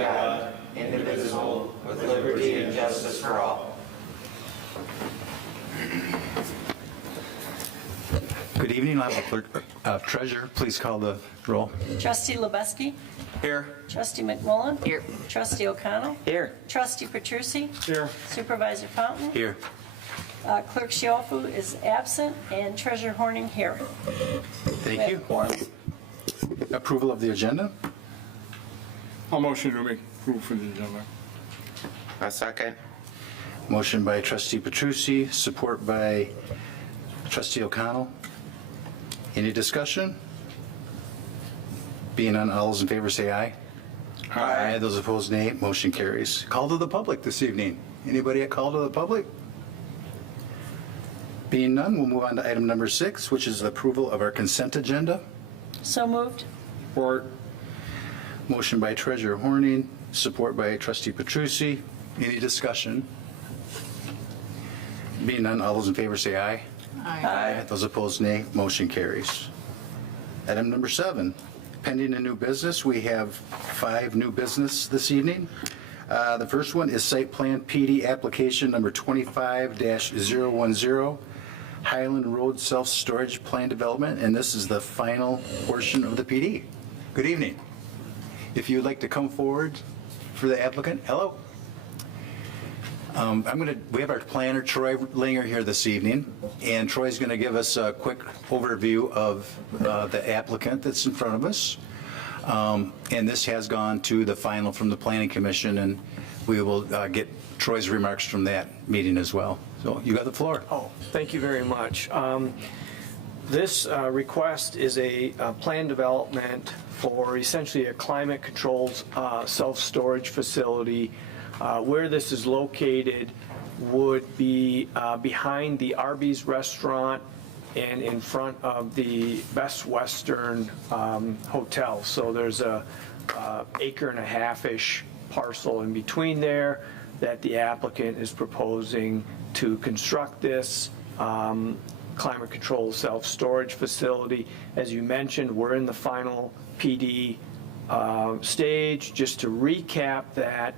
God, indivisible, with liberty and justice for all. Good evening. I'll have the clerk, treasurer, please call the roll. Trustee Lubeski? Here. Trustee McMullen? Here. Trustee O'Connell? Here. Trustee Petrucci? Here. Supervisor Fountain? Here. Clerk Siofu is absent, and Treasurer Horning here. Thank you. Approval of the agenda. I'll motion to make approve for the agenda. A second. Motion by trustee Petrucci, support by trustee O'Connell. Any discussion? Being none, all those in favor say aye. Aye. Those opposed, nay. Motion carries. Call to the public this evening. Anybody at call to the public? Being none, we'll move on to item number 6, which is the approval of our consent agenda. So moved. Support. Motion by treasurer Horning, support by trustee Petrucci. Any discussion? Being none, all those in favor say aye. Aye. Those opposed, nay. Motion carries. Item number 7, pending a new business. We have 5 new business this evening. The first one is site plan PD application number 25-010, Highland Road Self-Storage Plan Development, and this is the final portion of the PD. Good evening. If you'd like to come forward for the applicant, hello. We have our planner, Troy Linger, here this evening, and Troy's going to give us a quick overview of the applicant that's in front of us. And this has gone to the final from the Planning Commission, and we will get Troy's remarks from that meeting as well. So you got the floor. Oh, thank you very much. This request is a plan development for essentially a climate-controlled self-storage facility. Where this is located would be behind the Arby's restaurant and in front of the Best Western Hotel. So there's a acre and a half-ish parcel in between there that the applicant is proposing to construct this climate-controlled self-storage facility. As you mentioned, we're in the final PD stage. Just to recap that,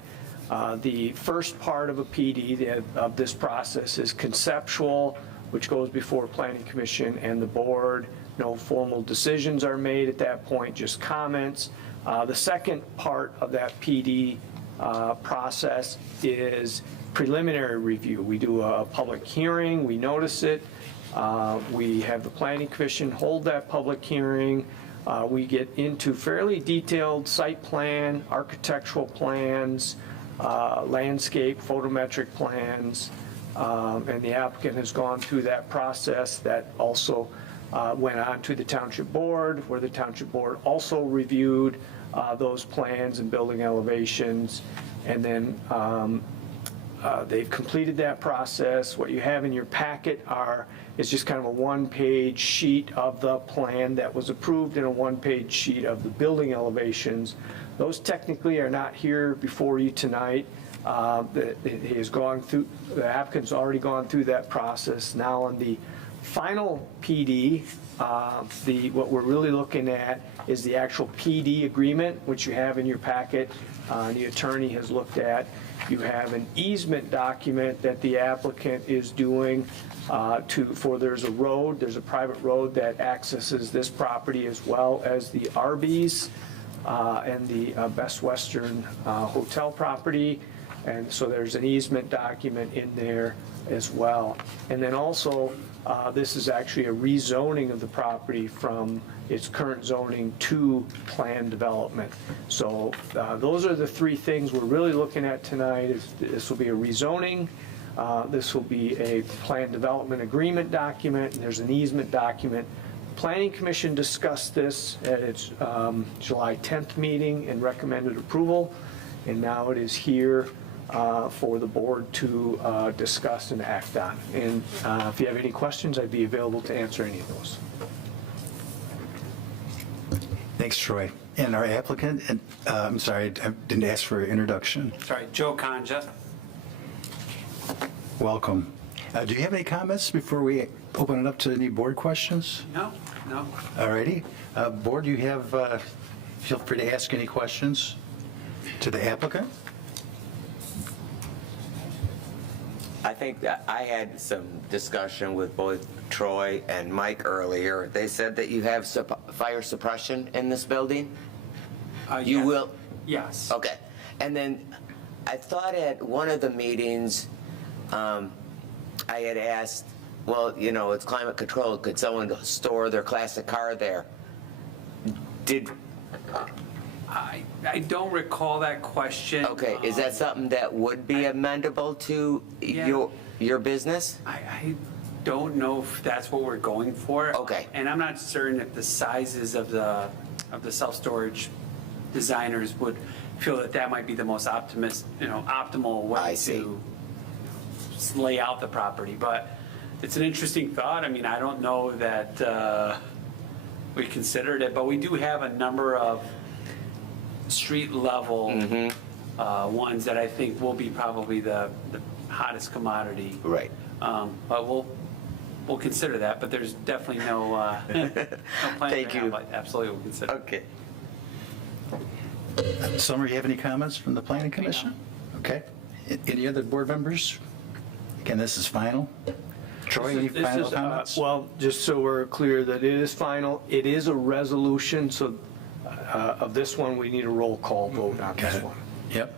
the first part of a PD of this process is conceptual, which goes before Planning Commission and the board. No formal decisions are made at that point, just comments. The second part of that PD process is preliminary review. We do a public hearing, we notice it, we have the Planning Commission hold that public hearing. We get into fairly detailed site plan, architectural plans, landscape, photometric plans, and the applicant has gone through that process. That also went on to the Township Board, where the Township Board also reviewed those plans and building elevations, and then they've completed that process. What you have in your packet is just kind of a one-page sheet of the plan that was approved and a one-page sheet of the building elevations. Those technically are not here before you tonight. The applicant's already gone through that process. Now on the final PD, what we're really looking at is the actual PD agreement, which you have in your packet. The attorney has looked at. You have an easement document that the applicant is doing there's a private road that accesses this property as well as the Arby's and the Best Western Hotel property. And so there's an easement document in there as well. And then also, this is actually a rezoning of the property from its current zoning to planned development. So those are the 3 things we're really looking at tonight. This will be a rezoning, this will be a planned development agreement document, and there's an easement document. Planning Commission discussed this at its July 10th meeting and recommended approval, and now it is here for the board to discuss and act on. And if you have any questions, I'd be available to answer any of those. Thanks, Troy. And our applicant, and I'm sorry, I didn't ask for an introduction. Sorry, Joe Conja. Welcome. Do you have any comments before we open it up to any board questions? No. All righty. Board, you have, feel free to ask any questions. To the applicant? I think that I had some discussion with both Troy and Mike earlier. They said that you have fire suppression in this building? You Yes. will? Yes. Okay. And then I thought at one of the meetings, I had asked, well, you know, it's climate controlled. Could someone store their classic car there? Did, I don't recall that question. okay, is that something that would be amendable to Yeah. your business? I don't know if that's what we're going for. Okay. And I'm not certain if the sizes of the self-storage designers would feel that that might be the most optimal I way see. to lay out the property. But it's an interesting thought. I mean, I don't know that we considered it, but we do have a number of street level Mm-hmm. ones that I think will be probably the hottest commodity. Right. But we'll consider that, but there's definitely no plan Thank right now, you. but absolutely we'll consider. Okay. Summer, you have any comments from the planning commission? Okay. Any other board members? Again, this is final. Troy, any This final is, comments? well, just so we're clear that it is final, it is a resolution, so of this one, we need a roll call vote on Got this it. one. Yep.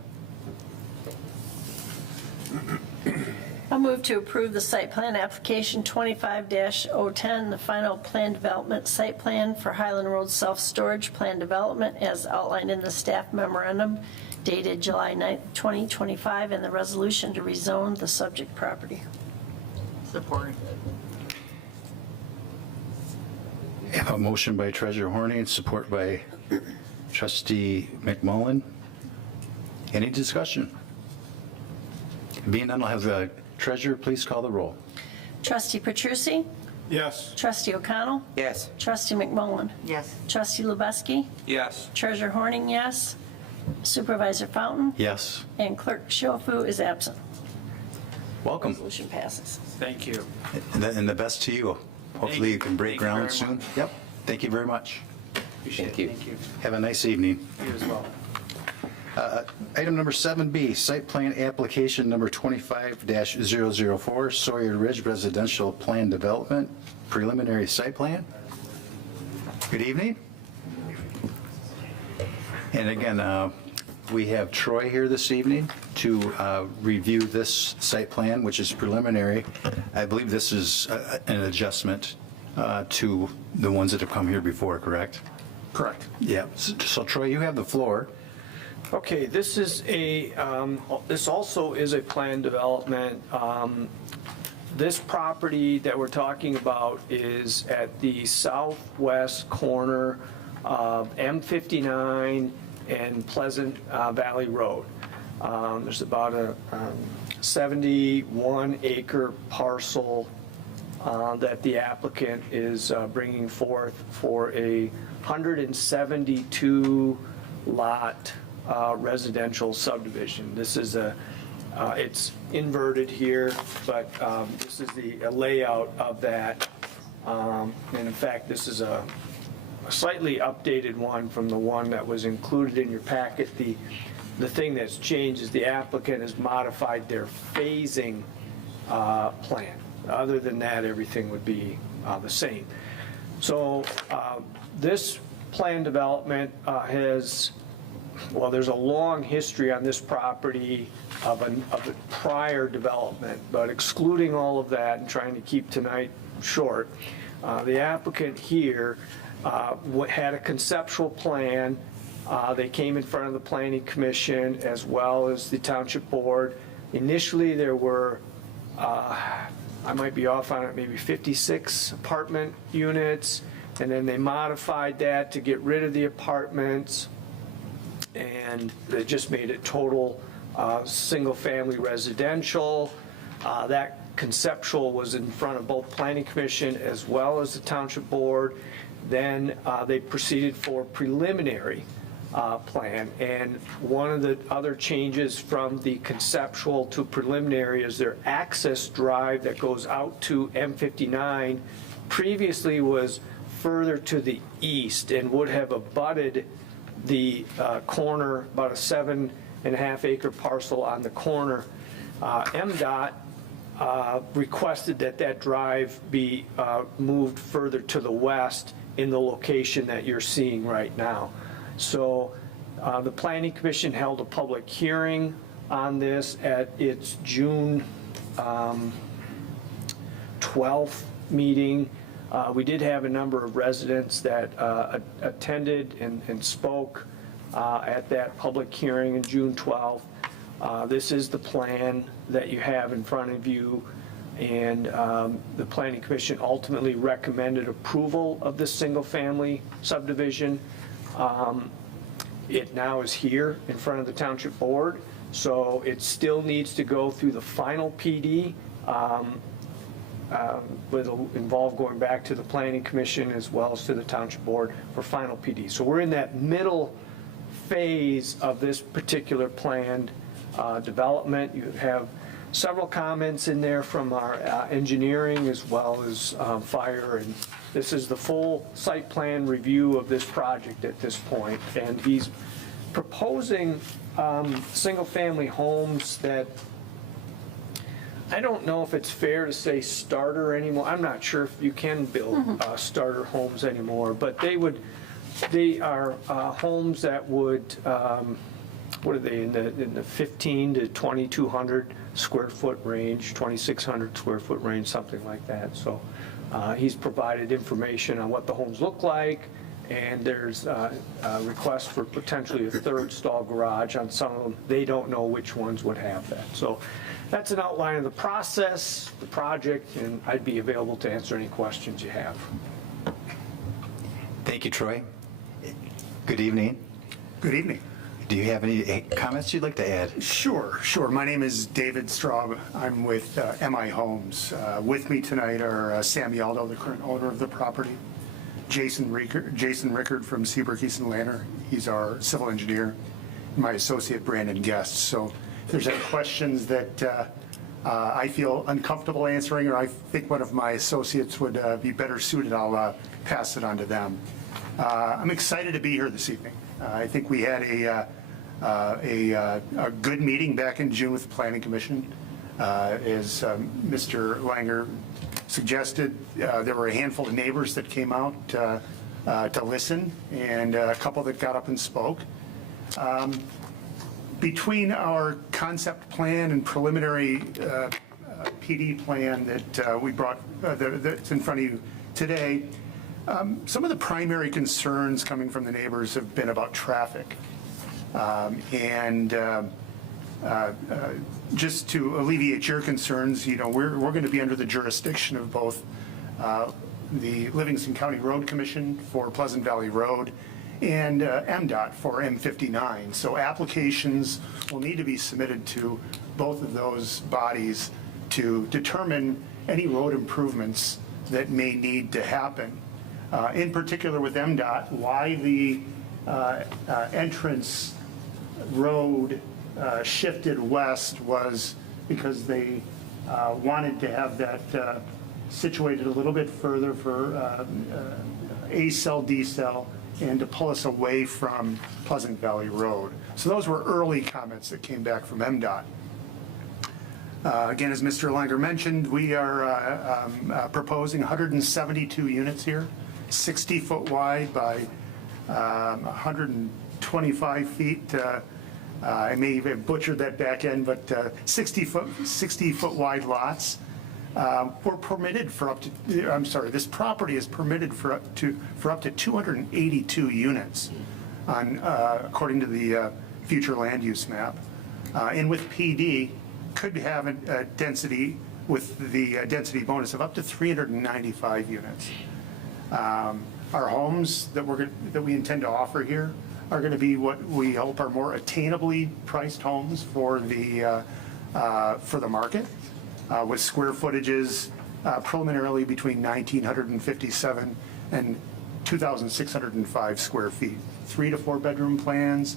I'll move to approve the site plan application 25-010, the final plan development site plan for Highland Road Self-Storage Plan Development as outlined in the staff memorandum dated July 9th, 2025, and the resolution to rezone the subject property. Support. I have a motion by Treasurer Horning and support by Trustee McMullen. Any discussion? Being none, I'll have the treasurer please call the roll. Trustee Petrusi? Yes. Trustee O'Connell? Yes. Trustee McMullen? Yes. Trustee Lubusky? Yes. Treasurer Horning, yes. Supervisor Fountain? Yes. And Clerk Schofield is absent. Welcome. Resolution passes. Thank you. And the best to you. Hopefully you can break Thank you ground very soon. much. Yep. Thank you very much. Appreciate Thank it. you. Thank you. Have a nice evening. You as well. Item number 7B, site plan application number 25-004, Sawyer Ridge Residential Plan Development, preliminary site plan. Good evening. And again, we have Troy here this evening to review this site plan, which is preliminary. I believe this is an adjustment to the ones that have come here before, correct? Correct. Yeah. So Troy, you have the floor. Okay, this is this also is a plan development. This property that we're talking about is at the southwest corner of M59 and Pleasant Valley Road. There's about a 71 acre parcel that the applicant is bringing forth for a 172 lot residential subdivision. This is it's inverted here, but this is a layout of that. And in fact, this is a slightly updated one from the one that was included in your packet. The thing that's changed is the applicant has modified their phasing plan. Other than that, everything would be the same. So this plan development has, well, there's a long history on this property of a prior development, but excluding all of that and trying to keep tonight short, the applicant here had a conceptual plan. They came in front of the Planning Commission as well as the Township Board. Initially, there were, I might be off on it, maybe 56 apartment units, and then they modified that to get rid of the apartments, and they just made it total single-family residential. That conceptual was in front of both Planning Commission as well as the Township Board. Then they proceeded for preliminary plan, and one of the other changes from the conceptual to preliminary is their access drive that goes out to M59 previously was further to the east and would have abutted the corner, about a 7.5 acre parcel on the corner. MDOT requested that that drive be moved further to the west in the location that you're seeing right now. So the Planning Commission held a public hearing on this at its June 12th meeting. We did have a number of residents that attended and spoke at that public hearing in June 12th. This is the plan that you have in front of you, and the Planning Commission ultimately recommended approval of this single-family subdivision. It now is here in front of the Township Board, so it still needs to go through the final PD. It'll involve going back to the Planning Commission as well as to the Township Board for final PD. So we're in that middle phase of this particular planned development. You have several comments in there from our engineering as well as fire, and this is the full site plan review of this project at this point. And he's proposing single-family homes that, I don't know if it's fair to say starter anymore. I'm not sure if you can build starter homes anymore, but they are homes that would, what are they, in the 15 to 2,200 square foot range, 2,600 square foot range, something like that. So he's provided information on what the homes look like, and there's a request for potentially a third stall garage on some of them. They don't know which ones would have that. So that's an outline of the process, the project, and I'd be available to answer any questions you have. Thank you, Troy. Good evening. Good evening. Do you have any comments you'd like to add? Sure. My name is David Straub. I'm with MI Homes. With me tonight are Sam Yaldo, the current owner of the property, Jason Rickard from Seabrook East and Lanner. He's our civil engineer. My associate, Brandon Guest. So if there's any questions that I feel uncomfortable answering, or I think one of my associates would be better suited, I'll pass it on to them. I'm excited to be here this evening. I think we had a good meeting back in June with the Planning Commission. As Mr. Langer suggested, there were a handful of neighbors that came out to listen, and a couple that got up and spoke. Between our concept plan and preliminary PD plan that we brought, that's in front of you today, some of the primary concerns coming from the neighbors have been about traffic. Just to alleviate your concerns, we're going to be under the jurisdiction of both the Livingston County Road Commission for Pleasant Valley Road and MDOT for M59. So applications will need to be submitted to both of those bodies to determine any road improvements that may need to happen. In particular with MDOT, why the entrance road shifted west was because they wanted to have that situated a little bit further for A-cell, D-cell, and to pull us away from Pleasant Valley Road. So those were early comments that came back from MDOT. Again, as Mr. Langer mentioned, we are proposing 172 units here, 60 foot wide by 125 feet. I may have butchered that back end, but 60 foot wide lots. We're permitted for up to, this property is permitted for up to 282 units on, according to the future land use map. And with PD, could have a density with the density bonus of up to 395 units. Our homes that we intend to offer here are going to be what we hope are more attainably priced homes for the market, with square footages preliminarily between 1,957 and 2,605 square feet. 3 to 4 bedroom plans,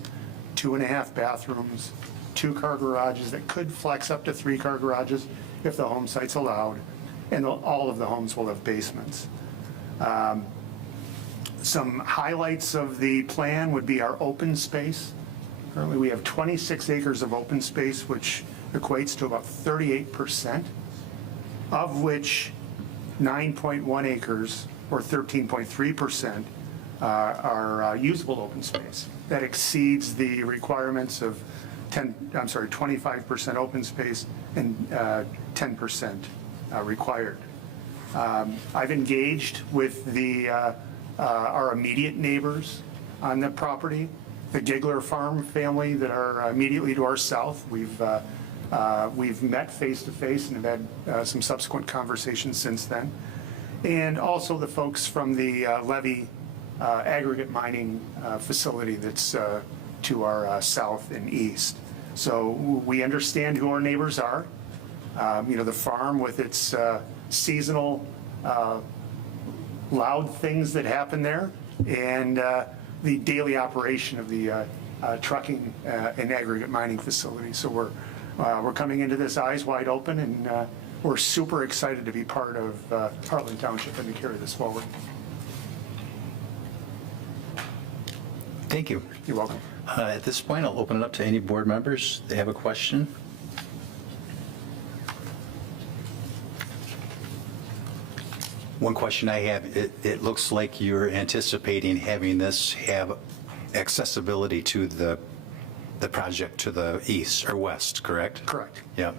2.5 bathrooms, 2-car garages that could flex up to 3-car garages if the home site's allowed, and all of the homes will have basements. Some highlights of the plan would be our open space. Currently, we have 26 acres of open space, which equates to about 38%, of which 9.1 acres, or 13.3%, are usable open space. That exceeds the requirements of 25% open space and 10% required. I've engaged with our immediate neighbors on the property, the Giggler Farm family that are immediately to our south. We've met face to face and have had some subsequent conversations since then. And also the folks from the Levy aggregate mining facility that's to our south and east. So we understand who our neighbors are. The farm with its seasonal loud things that happen there, and the daily operation of the trucking and aggregate mining facility. So we're coming into this eyes wide open, and we're super excited to be part of Heartland Township and to carry this forward. Thank you. You're welcome. At this point, I'll open it up to any board members that have a question. One question I have, it looks like you're anticipating having this have accessibility to the project to the east or west, correct? Correct. Yep.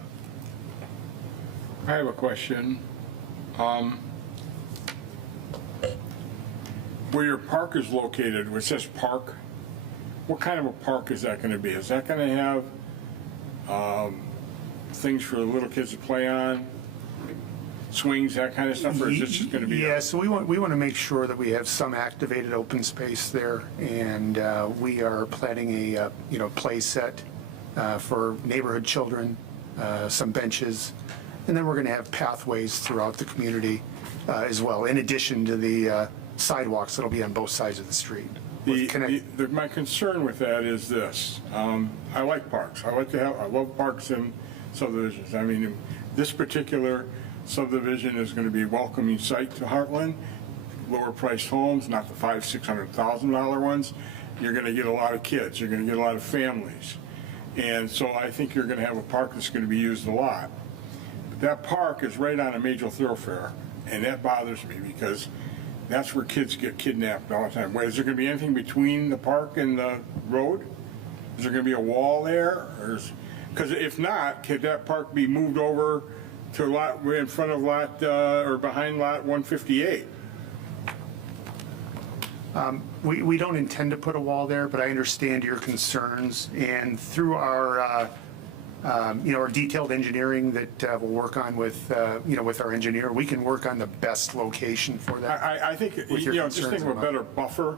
I have a question. Where your park is located, where it says park, what kind of a park is that going to be? Is that going to have things for the little kids to play on, swings, that kind of stuff, or is it just going to be? Yeah, so we want to make sure that we have some activated open space there, and we are planning a play set for neighborhood children, some benches, and then we're going to have pathways throughout the community as well, in addition to the sidewalks that'll be on both sides of the street. My concern with that is this. I like parks. I love parks and subdivisions. I mean, this particular subdivision is going to be a welcoming site to Heartland. Lower priced homes, not the $500,000-$600,000 ones. You're going to get a lot of kids. You're going to get a lot of families. And so I think you're going to have a park that's going to be used a lot. But that park is right on a major thoroughfare, and that bothers me because that's where kids get kidnapped all the time. Wait, is there going to be anything between the park and the road? Is there going to be a wall there? Because if not, could that park be moved over to a lot in front of lot or behind lot 158? We don't intend to put a wall there, but I understand your concerns, and through our our detailed engineering that we'll work on with our engineer, we can work on the best location for that. I think just concerns think of a about- better buffer.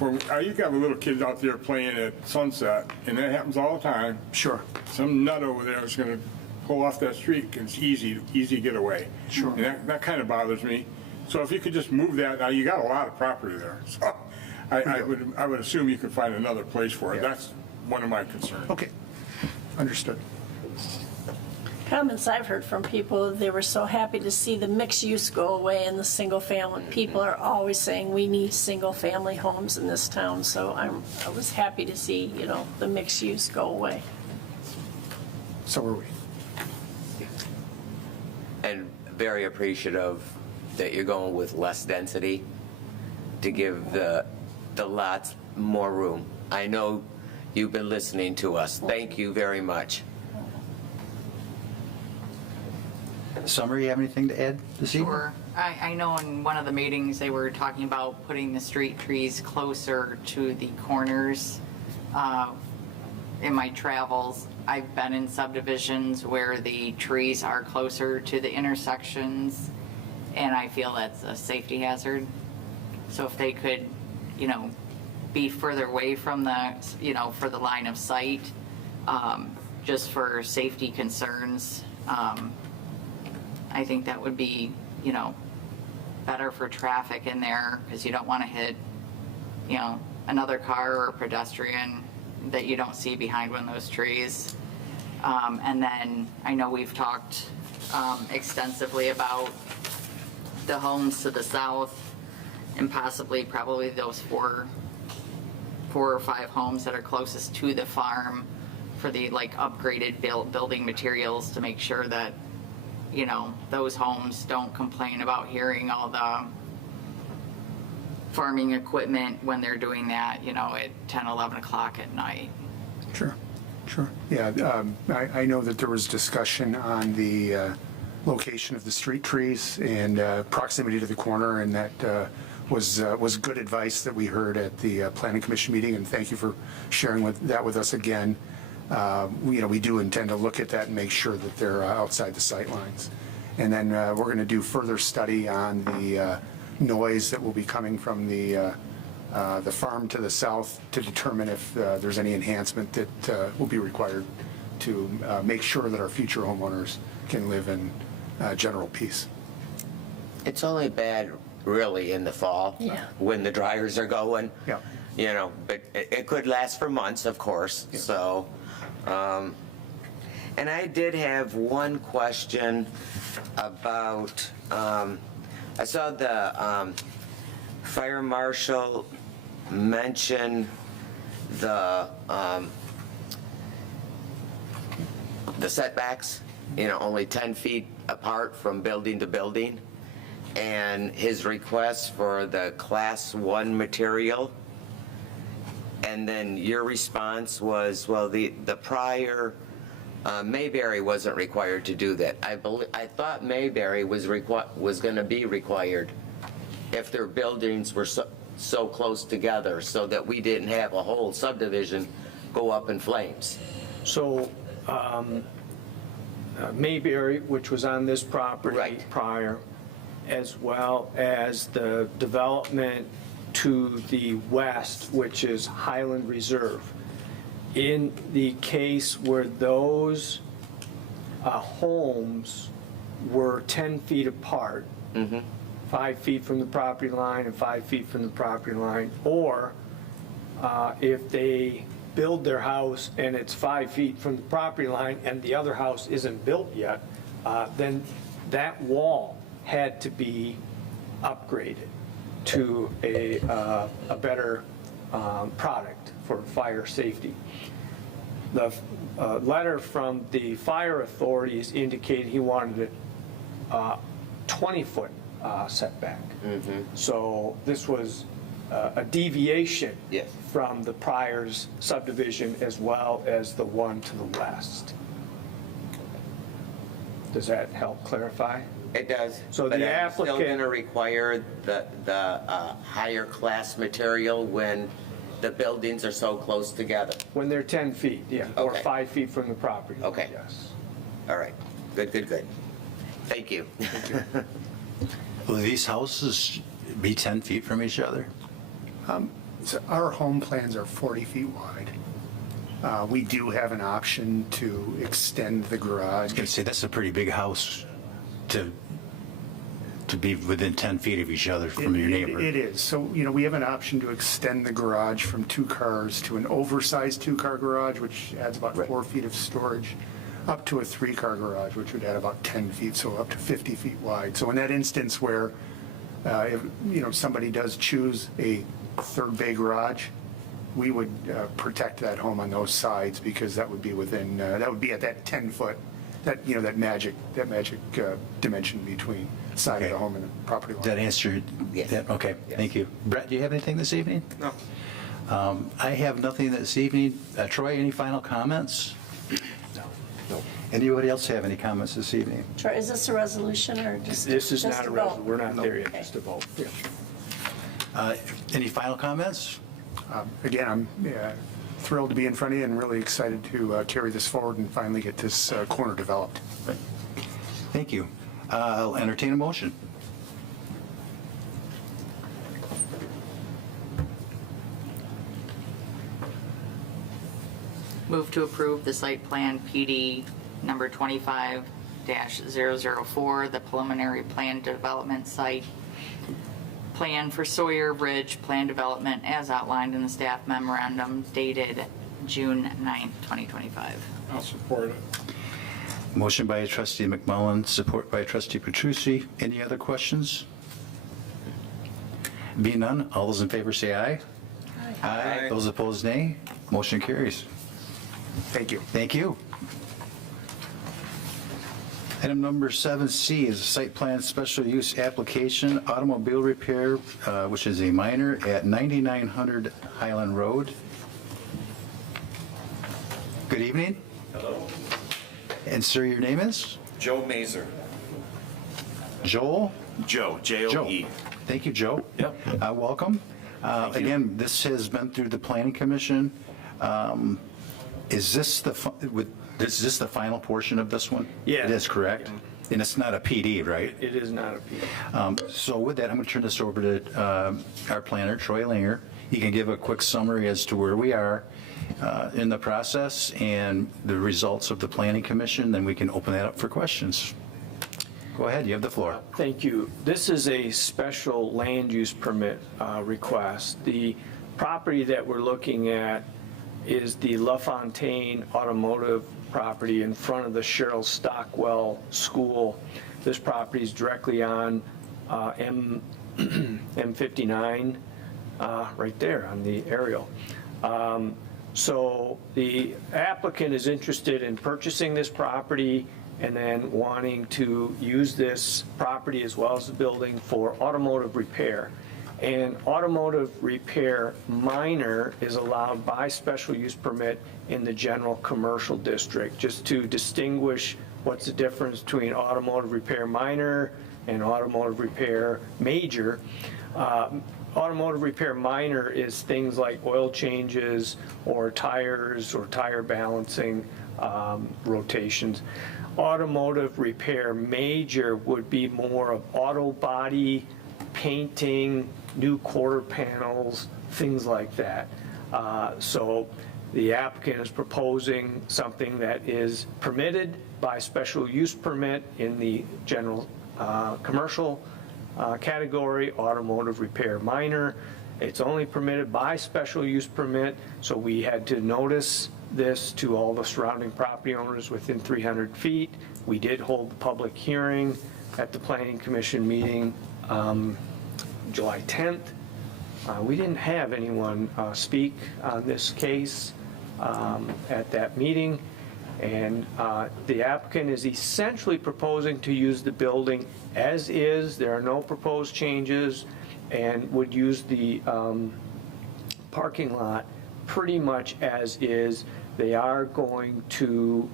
You can have a little kid out there playing at sunset, and that happens all the time. Sure. Some nut over there is going to pull off that street, and it's easy getaway. Sure. And that kind of bothers me. So if you could just move that, now you got a lot of property there. So I would assume you could find another place for it. Yeah. That's one of my concerns. Okay. Understood. Comments I've heard from people, they were so happy to see the mixed use go away and the single family. People are always saying we need single family homes in this town, so I was happy to see, the mixed use go away. So are we. And very appreciative that you're going with less density to give the lots more room. I know you've been listening to us. Thank you very much. Summer, you have anything to add this evening? Sure. I know in one of the meetings, they were talking about putting the street trees closer to the corners. In my travels, I've been in subdivisions where the trees are closer to the intersections, and I feel that's a safety hazard. So if they could, be further away from for the line of sight, just for safety concerns, I think that would be, better for traffic in there, because you don't want to hit, another car or pedestrian that you don't see behind one of those trees. And then I know we've talked extensively about the homes to the south and possibly probably those four or five homes that are closest to the farm for the like upgraded building materials to make sure that, you know, those homes don't complain about hearing all the farming equipment when they're doing that, you know, at 10, 11 o'clock at night. Sure, sure. Yeah, I know that there was discussion on the location of the street trees and proximity to the corner, and that was good advice that we heard at the Planning Commission meeting, and thank you for sharing that with us again. You know, we do intend to look at that and make sure that they're outside the sight lines. And then we're going to do further study on the noise that will be coming from the farm to the south to determine if there's any enhancement that will be required to make sure that our future homeowners can live in general peace. It's only bad really in the fall. Yeah. When the dryers are going. Yeah. You know, but it could last for months, of course, so. And I did have one question about, I saw the fire marshal mention the setbacks, you know, only 10 feet apart from building to building, and his request for the Class 1 material. And then your response was, well, the prior, Mayberry wasn't required to do that. I thought Mayberry was going to be required if their buildings were so close together, so that we didn't have a whole subdivision go up in flames. So Mayberry, which was on this property Right. prior, as well as the development to the west, which is Highland Reserve. In the case where those homes were 10 feet apart, 5 feet from the property line and 5 feet from the property line, or if they build their house and it's 5 feet from the property line and the other house isn't built yet, then that wall had to be upgraded to a better product for fire safety. The letter from the fire authorities indicated he wanted a 20-foot setback. So this was a deviation Yes. from the prior's subdivision as well as the one to the west. Does that help clarify? It does. So but the I'm still applicant- going to require the higher class material when the buildings are so close together. When they're 10 feet, yeah, or Okay. 5 feet from the property. line, Okay. Yes. All right. Good, good, good. Thank you. Will these houses be 10 feet from each other? So our home plans are 40 feet wide. We do have an option to extend the garage. I was going to say, that's a pretty big house to be within 10 feet of each other from your neighbor. It is. So, you know, we have an option to extend the garage from 2 cars to an oversized 2-car garage, which adds about 4 feet of storage, up to a 3-car garage, which would add about 10 feet, so up to 50 feet wide. So in that instance where, if, you know, somebody does choose a 3rd bay garage, we would protect that home on those sides, because that would be within, that would be at that 10-foot, that, you know, that magic dimension between side of Okay. the home and the property line. That answer? Yes. That, okay, Yes. thank you. Brett, do you have anything this evening? No. I have nothing this evening. Troy, any final comments? No. Anybody else have any comments this evening? Troy, is this a resolution or just? This is just not a vote? resolution, we're not there yet, Okay. just a vote. Yeah. Any final comments? Again, I'm thrilled to be in front of you and really excited to carry this forward and finally get this corner developed. Thank you. I'll entertain a motion. Move to approve the site plan PD number 25-004, the preliminary plan development site plan for Sawyer Ridge plan development as outlined in the staff memorandum dated June 9th, 2025. I'll support it. Motion by trustee McMullen, support by trustee Petrucci. Any other questions? Being none, all those in favor say aye. Aye. Those opposed, nay. Motion carries. Thank you. Thank you. Item number 7C is a site plan special use application, automobile repair, which is a minor at 9900 Highland Road. Good evening. Hello, And sir, your name is? Joe Mazer. Joel? Joe, Joe. J-O-E. Thank you, Joe. Yep. Welcome. you. Again, this has been through the planning commission. Is this the final portion of this one? Yeah. It is, correct? And it's not a PD, right? It is not a P. So with that, I'm going to turn this over to our planner, Troy Linger. He can give a quick summary as to where we are in the process and the results of the planning commission, then we can open that up for questions. Go ahead, you have the floor. Thank you. This is a special land use permit request. The property that we're looking at is the LaFontaine Automotive property in front of the Cheryl Stockwell School. This property is directly on M59, right there on the aerial. So the applicant is interested in purchasing this property and then wanting to use this property as well as the building for automotive repair. And automotive repair minor is allowed by special use permit in the general commercial district. Just to distinguish what's the difference between automotive repair minor and automotive repair major. Automotive repair minor is things like oil changes or tires or tire balancing rotations. Automotive repair major would be more of auto body, painting, new quarter panels, things like that. So the applicant is proposing something that is permitted by special use permit in the general commercial category, automotive repair minor. It's only permitted by special use permit, so we had to notice this to all the surrounding property owners within 300 feet. We did hold the public hearing at the Planning Commission meeting July 10th. We didn't have anyone speak on this case at that meeting, and the applicant is essentially proposing to use the building as is. There are no proposed changes, and would use the parking lot pretty much as is. They are going to,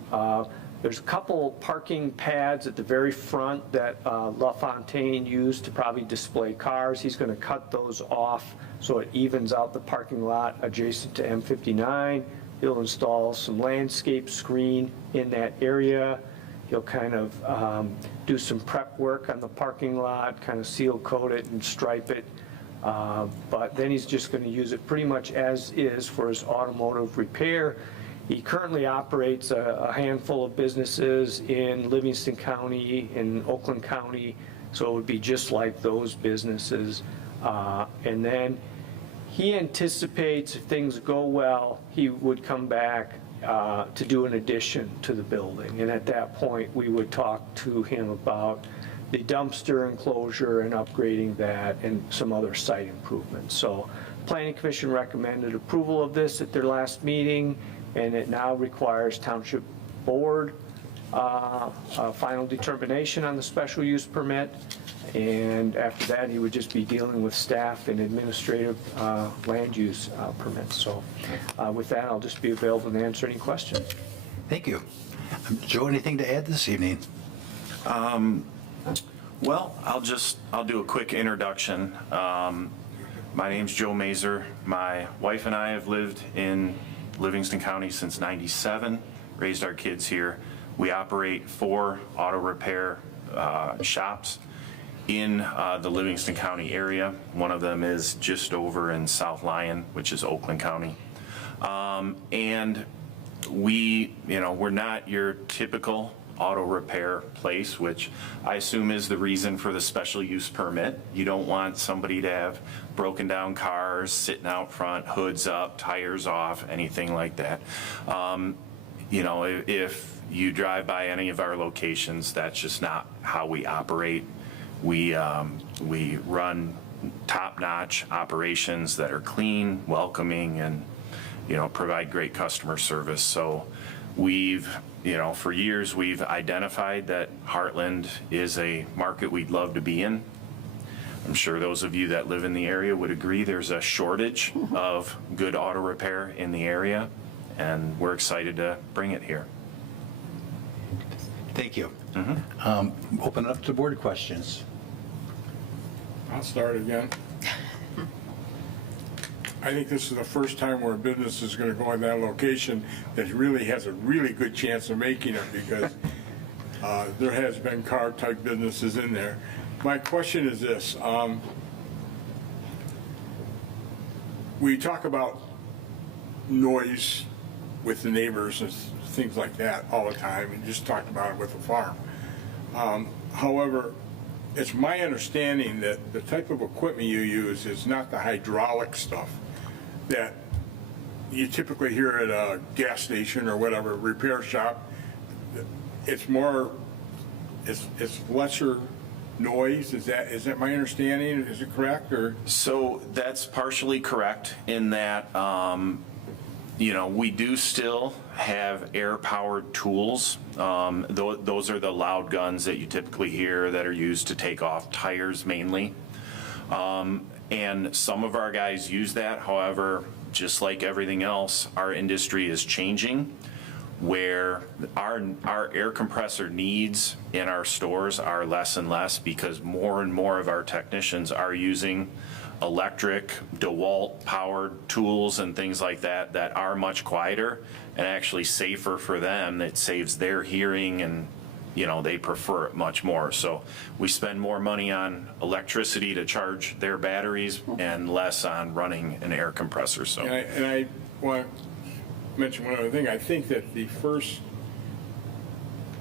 there's a couple parking pads at the very front that LaFontaine used to probably display cars. He's going to cut those off so it evens out the parking lot adjacent to M59. He'll install some landscape screen in that area. He'll kind of do some prep work on the parking lot, kind of seal coat it and stripe it. But then he's just going to use it pretty much as is for his automotive repair. He currently operates a handful of businesses in Livingston County, in Oakland County, so it would be just like those businesses. And then he anticipates if things go well, he would come back to do an addition to the building. And at that point, we would talk to him about the dumpster enclosure and upgrading that and some other site improvements. So Planning Commission recommended approval of this at their last meeting, and it now requires Township Board a final determination on the special use permit. And after that, he would just be dealing with staff and administrative land use permits. So with that, I'll just be available to answer any questions. Thank you. Joe, anything to add this evening? Well, I'll do a quick introduction. My name's Joe Mazer. My wife and I have lived in Livingston County since '97, raised our kids here. We operate 4 auto repair shops in the Livingston County area. One of them is just over in South Lyon, which is Oakland County. And we're not your typical auto repair place, which I assume is the reason for the special use permit. You don't want somebody to have broken down cars sitting out front, hoods up, tires off, anything like that. If you drive by any of our locations, that's just not how we operate. We run top-notch operations that are clean, welcoming, and, you know, provide great customer service. So we've, you know, for years, we've identified that Heartland is a market we'd love to be in. I'm sure those of you that live in the area would agree there's a shortage of good auto repair in the area, and we're excited to bring it here. Thank you. Open it up to board questions. I'll start again. I think this is the first time where a business is going to go in that location that really has a really good chance of making it, because there has been car-type businesses in there. My question is this. We talk about noise with the neighbors and things like that all the time, and just talked about it with the farm. However, it's my understanding that the type of equipment you use is not the hydraulic stuff that you typically hear at a gas station or whatever, repair shop. It's more, it's lesser noise. Is that my understanding? Is it correct, or? So that's partially correct in that, you know, we do still have air-powered tools. Those are the loud guns that you typically hear that are used to take off tires mainly. And some of our guys use that. However, just like everything else, our industry is changing, where our air compressor needs in our stores are less and less, because more and more of our technicians are using electric DeWalt powered tools and things like that that are much quieter and actually safer for them. It saves their hearing, and, you know, they prefer it much more. So we spend more money on electricity to charge their batteries and less on running an air compressor. So And I want to mention one other thing. I think that the first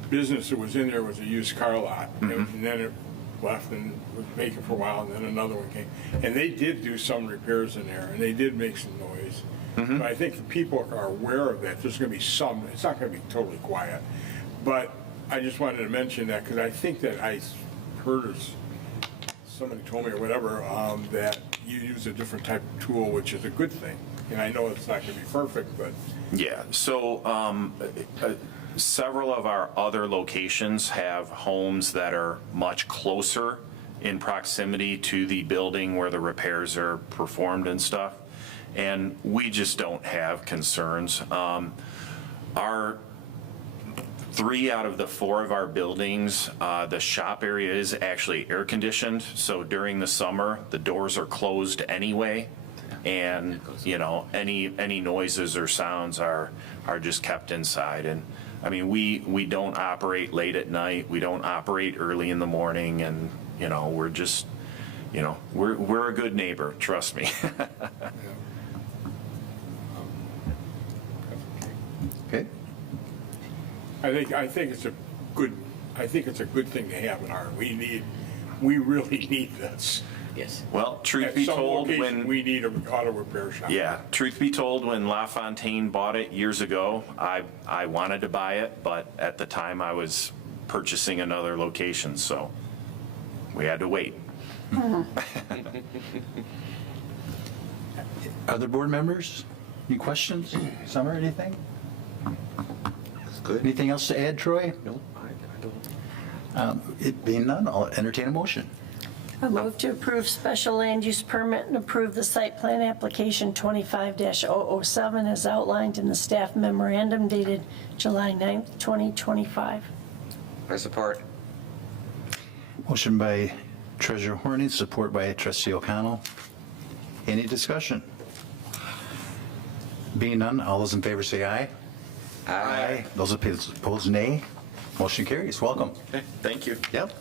business that was in there was a used car lot, and then it left and was vacant for a while, and then another one came. And they did do some repairs in there, and they did make some noise. But I think the people are aware of that. There's going to be some, it's not going to be totally quiet. But I just wanted to mention that, because I think that I heard, or somebody told me or whatever, that you use a different type of tool, which is a good thing. And I know it's not going to be perfect, but. yeah, so several of our other locations have homes that are much closer in proximity to the building where the repairs are performed and stuff, and we just don't have concerns. Our 3 out of the 4 of our buildings, the shop area is actually air conditioned, so during the summer, the doors are closed anyway, and, you know, any noises or sounds are just kept inside. And I mean, we don't operate late at night, we don't operate early in the morning, and, you know, we're just, you know, we're a good neighbor, trust me. Okay. I think it's a good thing to have in our, we really need this. Yes. Well, truth At be some told, location, we need an auto repair shop. yeah, truth be told, when LaFontaine bought it years ago, I wanted to buy it, but at the time I was purchasing another location, so we had to wait. Other board members? Any questions? Summer, anything? That's good. Anything else to add, Troy? No, I don't. It being none, I'll entertain a motion. I move to approve special land use permit and approve the site plan application 25-007 as outlined in the staff memorandum dated July 9th, 2025. I support. Motion by Treasurer Horning, support by Trustee O'Connell. Any discussion? Being none, all those in favor say aye. Aye. Those opposed, nay. Motion carries. Welcome. Okay, thank you. Yep.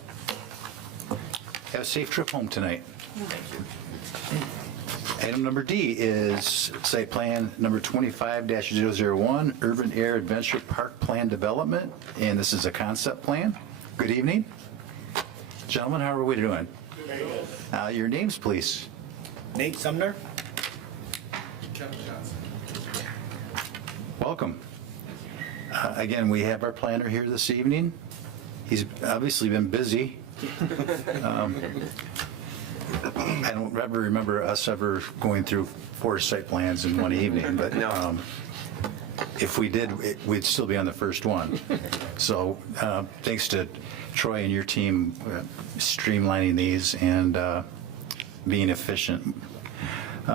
Have a safe trip home tonight. Item number D is site plan number 25-001, Urban Air Adventure Park Plan Development, and this is a concept plan. Good evening. Gentlemen, how are we doing? Your names, please. Nate Sumner. Welcome. Again, we have our planner here this evening. He's obviously been busy. I don't ever remember us ever going through 4 site plans in one evening, but if we did, we'd still be on the first one. So thanks to Troy and your team streamlining these and being efficient.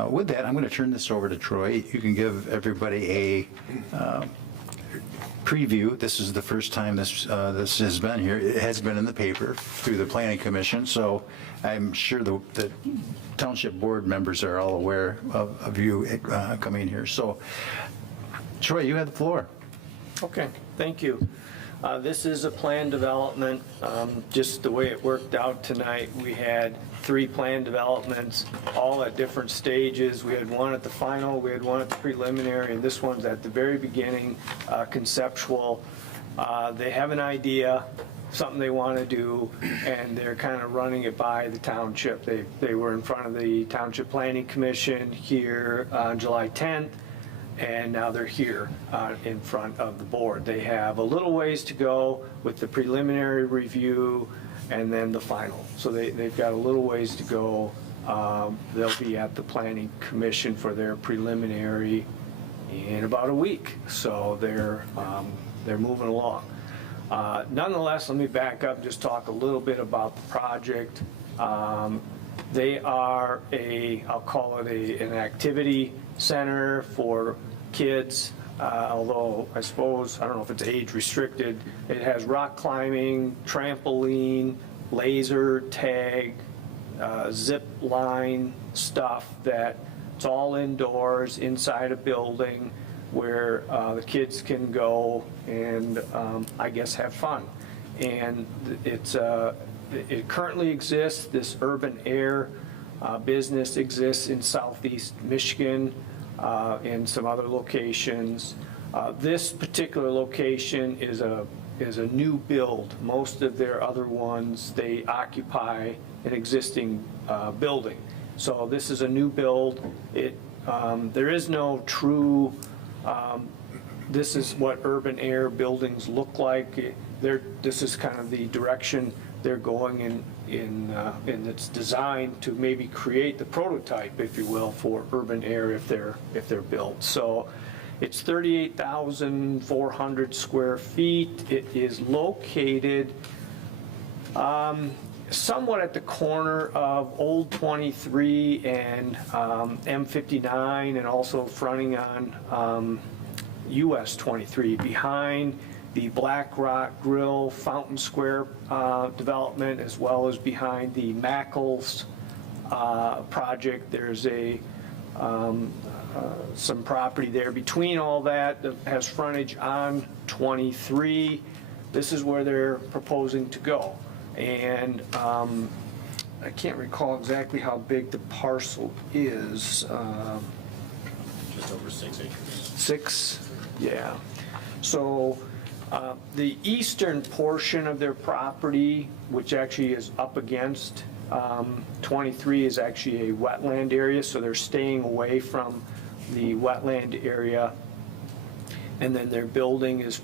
With that, I'm going to turn this over to Troy. You can give everybody a preview. This is the first time this has been here. It has been in the paper through the Planning Commission, so I'm sure the township board members are all aware of you coming here. So, Troy, you have the floor. Okay, thank you. This is a plan development. Just the way it worked out tonight, we had 3 plan developments, all at different stages. We had one at the final, we had one at the preliminary, and this one's at the very beginning, conceptual. They have an idea, something they want to do, and they're kind of running it by the township. They were in front of the Township Planning Commission here on July 10th. And now they're here in front of the board. They have a little ways to go with the preliminary review and then the final. So they've got a little ways to go. They'll be at the Planning Commission for their preliminary in about a week. So they're moving along. Nonetheless, let me back up and just talk a little bit about the project. They are I'll call it an activity center for kids, although I suppose, I don't know if it's age restricted. It has rock climbing, trampoline, laser tag, zip line stuff that it's all indoors inside a building where the kids can go and I guess have fun. And it currently exists. This Urban Air business exists in southeast Michigan and some other locations. This particular location is a new build. Most of their other ones, they occupy an existing building. So this is a new build. There is no true, this is what Urban Air buildings look like. This is kind of the direction they're going in its design to maybe create the prototype, if you will, for Urban Air if they're built. So it's 38,400 square feet. It is located somewhat at the corner of Old 23 and M59, and also fronting on US 23, behind the Black Rock Grill Fountain Square development, as well as behind the Mackles project. There's some property there. Between all that has frontage on 23. This is where they're proposing to go. And I can't recall exactly how big the parcel is. Just over 6 acres. 6, yeah. So the eastern portion of their property, which actually is up against 23, is actually a wetland area, so they're staying away from the wetland area. And then their building is,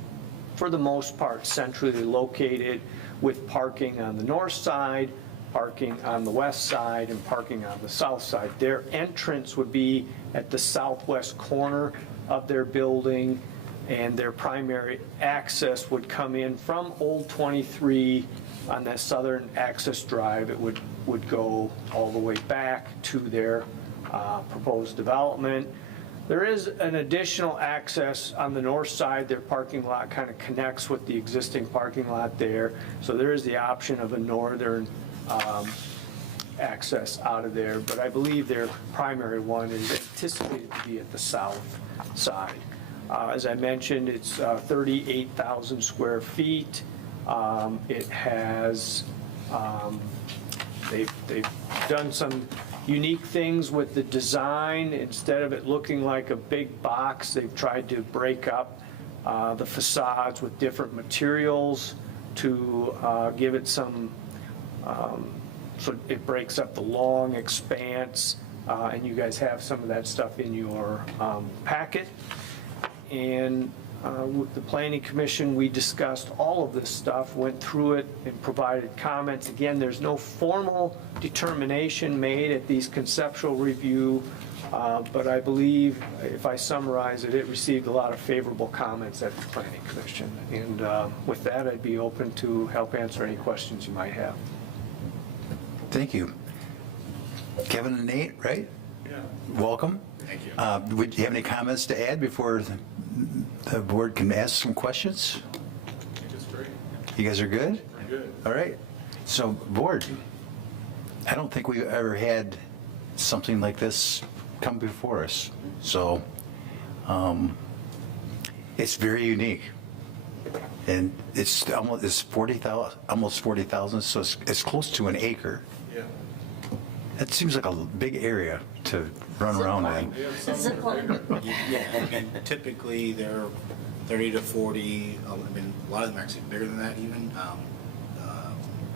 for the most part, centrally located, with parking on the north side, parking on the west side, and parking on the south side. Their entrance would be at the southwest corner of their building, and their primary access would come in from Old 23 on that southern access drive. It would go all the way back to their proposed development. There is an additional access on the north side. Their parking lot kind of connects with the existing parking lot there. So there is the option of a northern access out of there, but I believe their primary one is anticipated to be at the south side. As I mentioned, it's 38,000 square feet. It has, they've done some unique things with the design. Instead of it looking like a big box, they've tried to break up the facades with different materials to give it some, so it breaks up the long expanse, and you guys have some of that stuff in your packet. And With the planning commission, we discussed all of this stuff, went through it and provided comments. Again, there's no formal determination made at these conceptual review, but I believe, if I summarize it, it received a lot of favorable comments at the planning commission. And with that, I'd be open to help answer any questions you might have. Thank you. Kevin and Nate, right? Yeah. Welcome. Thank you. Would you have any comments to add before the board can ask some questions? I think it's great. You guys are good? We're good. All right. So, board, I don't think we've ever had something like this come before us. So, it's very unique. And it's almost 40,000, so it's close to an acre. Yeah. That seems like a big area to run around in. Zip line. Yeah, I mean, typically they're 30 to 40, I mean, a lot of them are actually bigger than that even,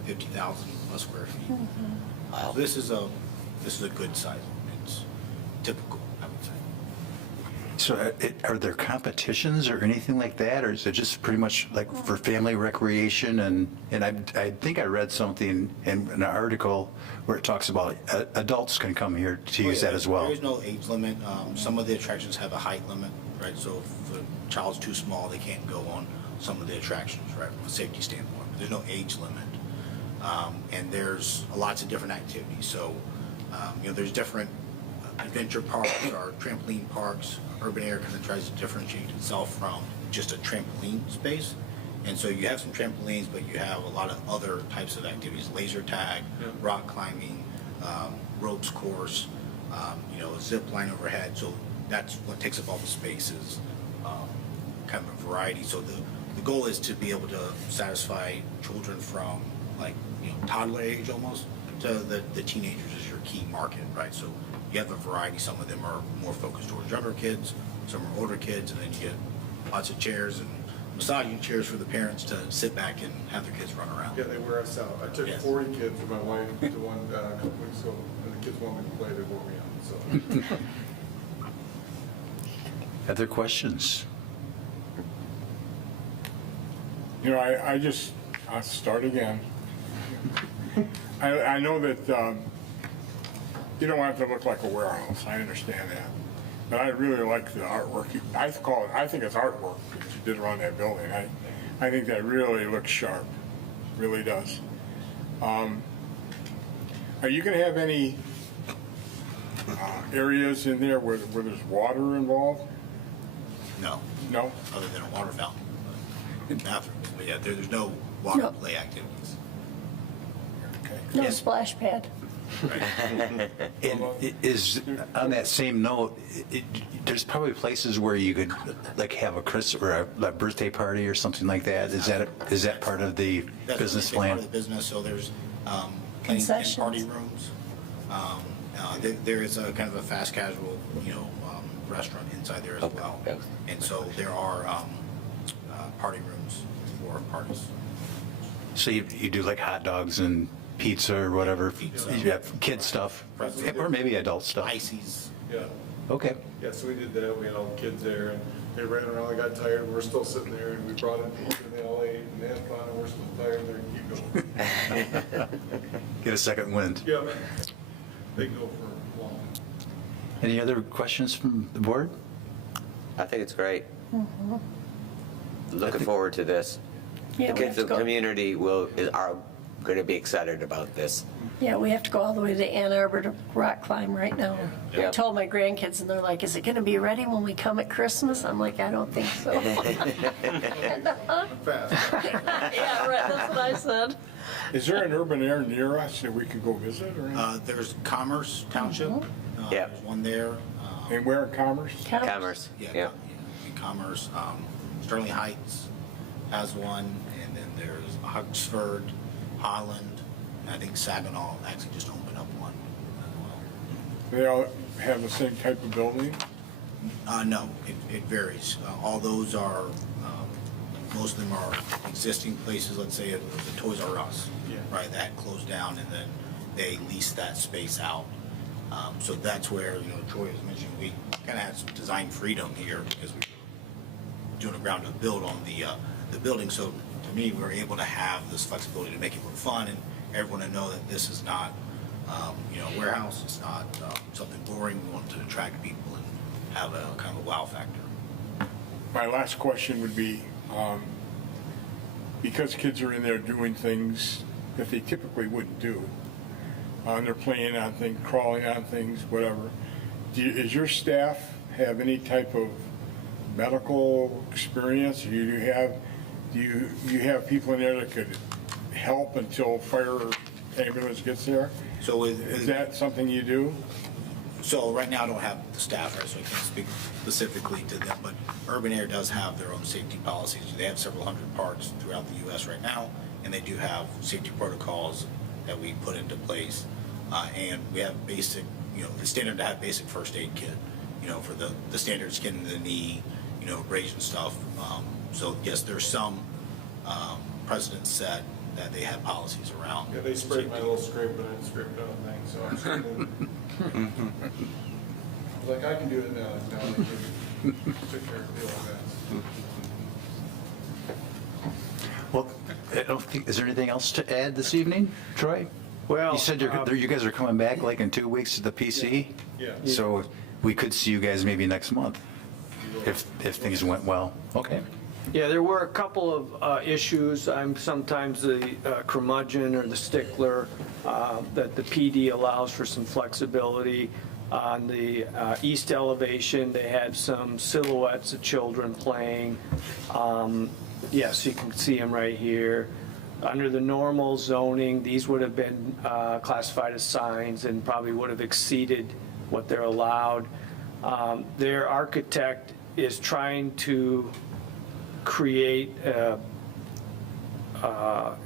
50,000 plus square feet. So this is a good size. It's typical, I would say. So are there competitions or anything like that, or is it just pretty much like for family recreation? And I think I read something in an article where it talks about adults can come here to use that as well. There is no age limit. Some of the attractions have a height limit, right? So if a child's too small, they can't go on some of the attractions, right, from a safety standpoint. But there's no age limit. And there's lots of different activities. So, there's different adventure parks or trampoline parks. Urban Air kind of tries to differentiate itself from just a trampoline space. And so you have some trampolines, but you have a lot of other types of activities, laser tag, rock climbing, ropes course, zip line overhead. So that's what takes up all the spaces, kind of a variety. So the goal is to be able to satisfy children from toddler age almost to the teenagers is your key market, right? So you have a variety. Some of them are more focused towards younger kids, some are older kids, and then you get lots of chairs and massaging chairs for the parents to sit back and have their kids run around. Yeah, they wear us out. I took 40 kids with my wife to one a couple weeks ago, and the kids wanted to play, they wore me out, so. Other questions? I'll start again. I know that you don't want it to look like a warehouse. I understand that. But I really like the artwork. I think it's artwork because you did around that building. I think that really looks sharp. Really does. Are you going to have any areas in there where there's water involved? No, No? other than a water fountain and bathrooms. But yeah, there's no water No. play activities. Okay. No splash pad. And is, on that same note, there's probably places where you could have a birthday party or something like that. Is that part of the That's business a big part plan? of the business. So there's plenty and Concessions. party rooms. There is a kind of a fast casual, restaurant inside there as well. And so there are party rooms for parties. So you do like hot dogs and pizza or whatever, Pizza. you have kid stuff, or maybe adult stuff. Ices. Yeah, Okay. yeah, so we did that, we had all the kids there, and they ran around, they got tired, and we're still sitting there, and we brought in pizza, and they all ate, and they had fun, and we're still tired, and they keep going. Get a second wind. Yeah, they go for long. Any other questions from the board? I think it's great. Looking forward to this. Yeah, The we kids have to of the go. community are going to be excited about this. Yeah, we have to go all the way to Ann Arbor to rock climb right now. I Yep. told my grandkids, and they're like, "Is it going to be ready when we come at Christmas?" I'm like, "I don't think so." Fast. Yeah, right. That's what I said. Is there an urban air near us that we could go visit? Or There's Commerce Township. Yeah. There's one there. and where in Commerce? Commerce. Yeah. In Commerce. Sterling Heights has one, and then there's Oxford, Holland, and I think Saginaw actually just opened up one as well. They all have the same type of building? No, it varies. All those are, most of them are existing places. Let's say it was the Toys R Us, right? That closed down, and then they leased that space out. So that's where, Troy was mentioning, we kind of had some design freedom here because we were doing a ground up build on the building. So to me, we were able to have this flexibility to make it more fun and everyone to know that this is not, a warehouse. It's not something boring. We want to attract people and have a kind of a wow factor. My last question would be, because kids are in there doing things that they typically wouldn't do, they're playing on things, crawling on things, whatever, is your staff have any type of medical experience? Do you have people in there that could help until fire or ambulance gets there? So Is that something you do? So right now I don't have the staff, right, so I can't speak specifically to them, but Urban Air does have their own safety policies. They have several hundred parks throughout the U.S. right now, and they do have safety protocols that we put into place. And we have basic, the standard to have basic first aid kit, for the standard skin in the knee, abrasion stuff. So yes, there's some precedents set that they have policies around. Yeah, they sprayed my little scrape and I scraped out thing, so I'm sure I was like, I can do it now. Now they can take care of deal with that. Well, I don't think, is there anything else to add this evening, Troy? Well, You said you guys are coming back like in 2 weeks to the PC? Yeah. So we could see you guys maybe next month if things went well. Okay. Yeah, there were a couple of issues. I'm sometimes the curmudgeon or the stickler that the PD allows for some flexibility. On the east elevation, they had some silhouettes of children playing. Yes, you can see them right here. Under the normal zoning, these would have been classified as signs and probably would have exceeded what they're allowed. Their architect is trying to create an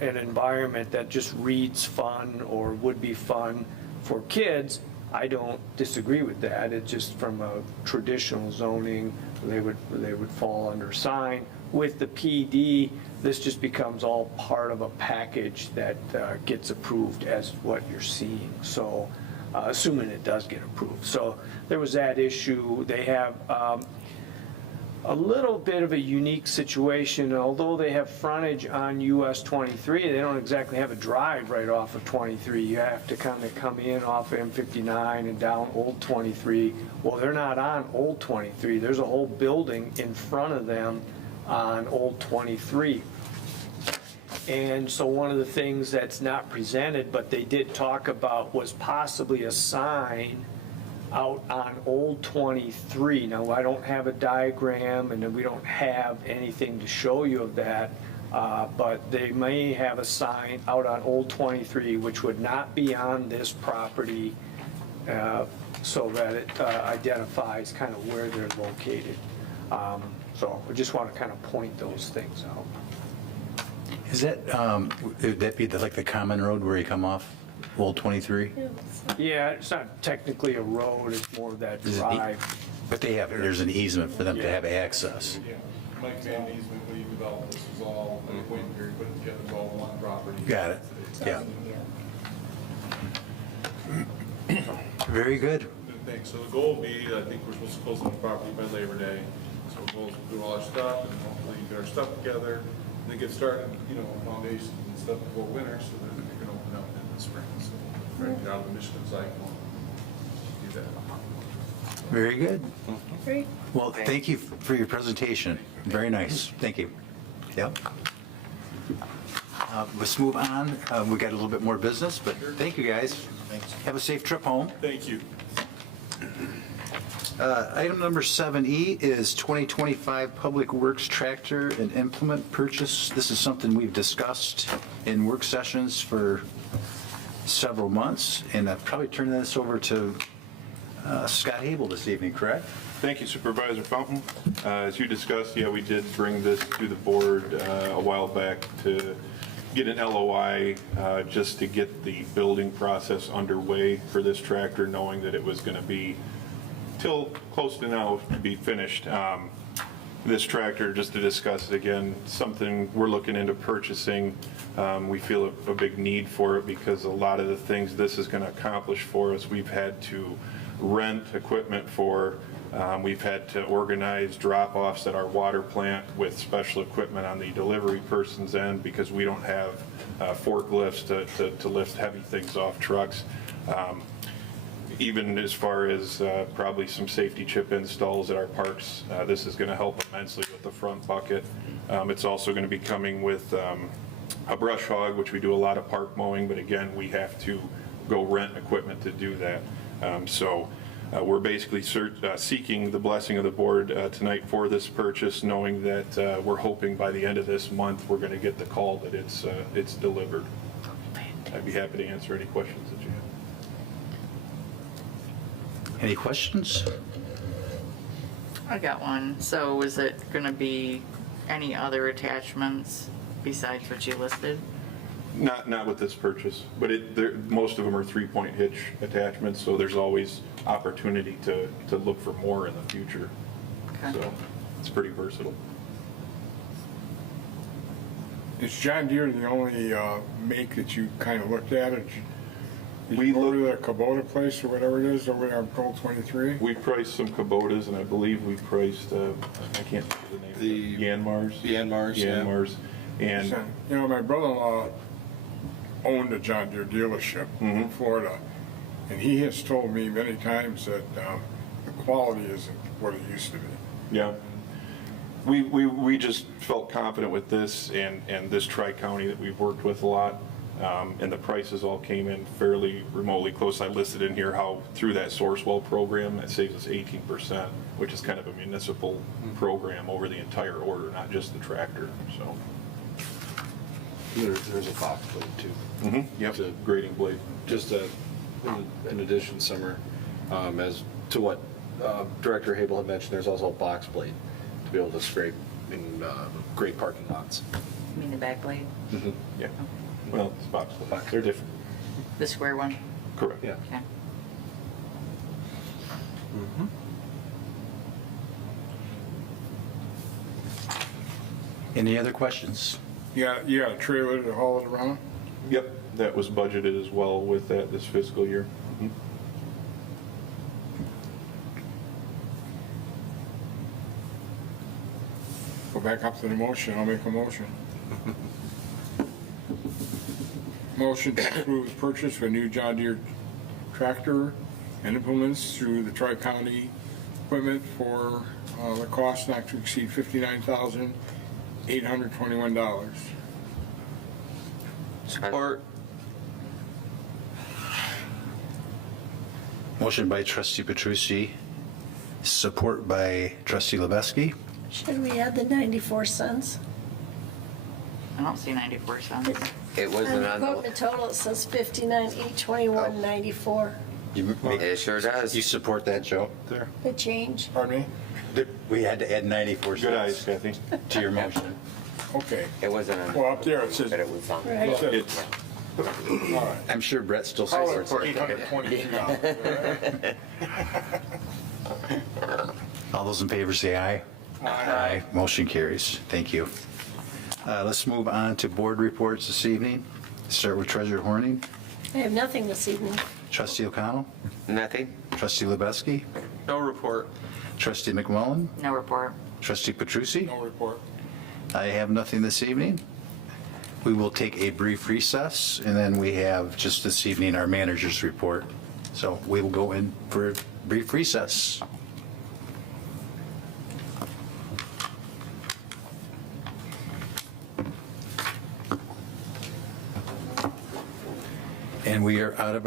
environment that just reads fun or would be fun for kids. I don't disagree with that. It's just from a traditional zoning, they would fall under sign. With the PD, this just becomes all part of a package that gets approved as what you're seeing. So assuming it does get approved. So there was that issue. They have a little bit of a unique situation. Although they have frontage on US 23, they don't exactly have a drive right off of 23. You have to kind of come in off M59 and down Old 23. Well, they're not on Old 23. There's a whole building in front of them on Old 23. And so one of the things that's not presented, but they did talk about, was possibly a sign out on Old 23. Now, I don't have a diagram and we don't have anything to show you of that, but they may have a sign out on Old 23 which would not be on this property, so that it identifies kind of where they're located. So I just want to kind of point those things out. Is that, would that be like the common road where you come off Old 23? Yeah, it's not technically a road, it's more that Is it drive. But there's an easement for them to have access. Yeah, Mike Van Easement, when he developed this, was all, like, Wayne Perry put it together, it was all one property. Got it, yeah. Very good. Thanks. So the goal will be, I think we're supposed to close on the property by Labor Day. So we'll do all our stuff and hopefully get our stuff together and then get started, foundations and stuff before winter so that we can open up in the spring. So try to get out of the Michigan cycle and do that. Very good. Great. Well, thank you for your presentation. Very nice. Thank you. Yep. Let's move on. We got a little bit more business, but thank you, guys. Thanks. Have a safe trip home. Thank you. Item number 7E is 2025 Public Works Tractor and Implement Purchase. This is something we've discussed in work sessions for several months, and I'll probably turn this over to Scott Habel this evening, correct? Thank you, Supervisor Fountain. As you discussed, we did bring this to the board a while back to get an LOI just to get the building process underway for this tractor, knowing that it was going to be till close to now to be finished. This tractor, just to discuss it again, something we're looking into purchasing. We feel a big need for it because a lot of the things this is going to accomplish for us, we've had to rent equipment for We've had to organize drop-offs at our water plant with special equipment on the delivery person's end because we don't have forklifts to lift heavy things off trucks. Even as far as probably some safety chip installs at our parks, this is going to help immensely with the front bucket. It's also going to be coming with a brush hog, which we do a lot of park mowing, but again, we have to go rent equipment to do that. So we're basically seeking the blessing of the board tonight for this purchase, knowing that we're hoping by the end of this month, we're going to get the call that it's delivered. I'd be happy to answer any questions that you have. Any questions? I got one. So is it going to be any other attachments besides what you listed? Not with this purchase, but most of them are 3-point hitch attachments, so there's always opportunity to look for more in the future. Okay. So it's pretty versatile. Is John Deere the only make that you kind of looked at? Did We you go look- to the Kubota place or whatever it is over there on Gold 23? We priced some Kubotas, and I believe we priced, I can't think of the name. Yanmars? Yanmars, yeah. Yanmars. And You know, my brother-in-law owned a John Deere dealership in Florida, and he has told me many times that the quality isn't what it used to be. yeah, we just felt confident with this and this Tri-County that we've worked with a lot. And the prices all came in fairly remotely close. I listed in here how through that Sourcewell program, that saves us 18%, which is kind of a municipal program over the entire order, not just the tractor, so. There's a box blade too. Yep, To- grading blade. Just in addition, Summer, as to what Director Habel had mentioned, there's also a box blade to be able to scrape in great parking lots. You mean the back blade? Yeah, well, it's box blades, they're different, The square one? correct. Yeah. Okay. Any other questions? You got a trailer to haul it around? Yep, that was budgeted as well with that this fiscal year. Go back up to the motion, I'll make a motion. Motion to approve the purchase of a new John Deere tractor and implements through the Tri-County equipment for the cost not to exceed $59,821. Support. Motion by trustee Petrucci, support by trustee Lebeski. Should we add the 94 cents? I don't see 94 cents. It wasn't On on the equipment total, it says 59,821.94. It sure does. You support that, Joe? There. The change. Pardon me? We had to add 94 Good eyes, cents Kathy. to your motion. Okay. It wasn't on. Well, up there it says, But it was on. Right. it says, It's, all right. I'm sure Brett still I'll supports support it. $823. All those in favor say aye. Aye. Motion carries. Thank you. Let's move on to board reports this evening. Start with Treasurer Horning, I have nothing this evening. Trustee O'Connell, Nothing? Trustee Lebeski, No report. Trustee McMullen, No report. Trustee Petrucci. No report. I have nothing this evening. We will take a brief recess, and then we have just this evening our manager's report. So we will go in for a brief recess. And we are out of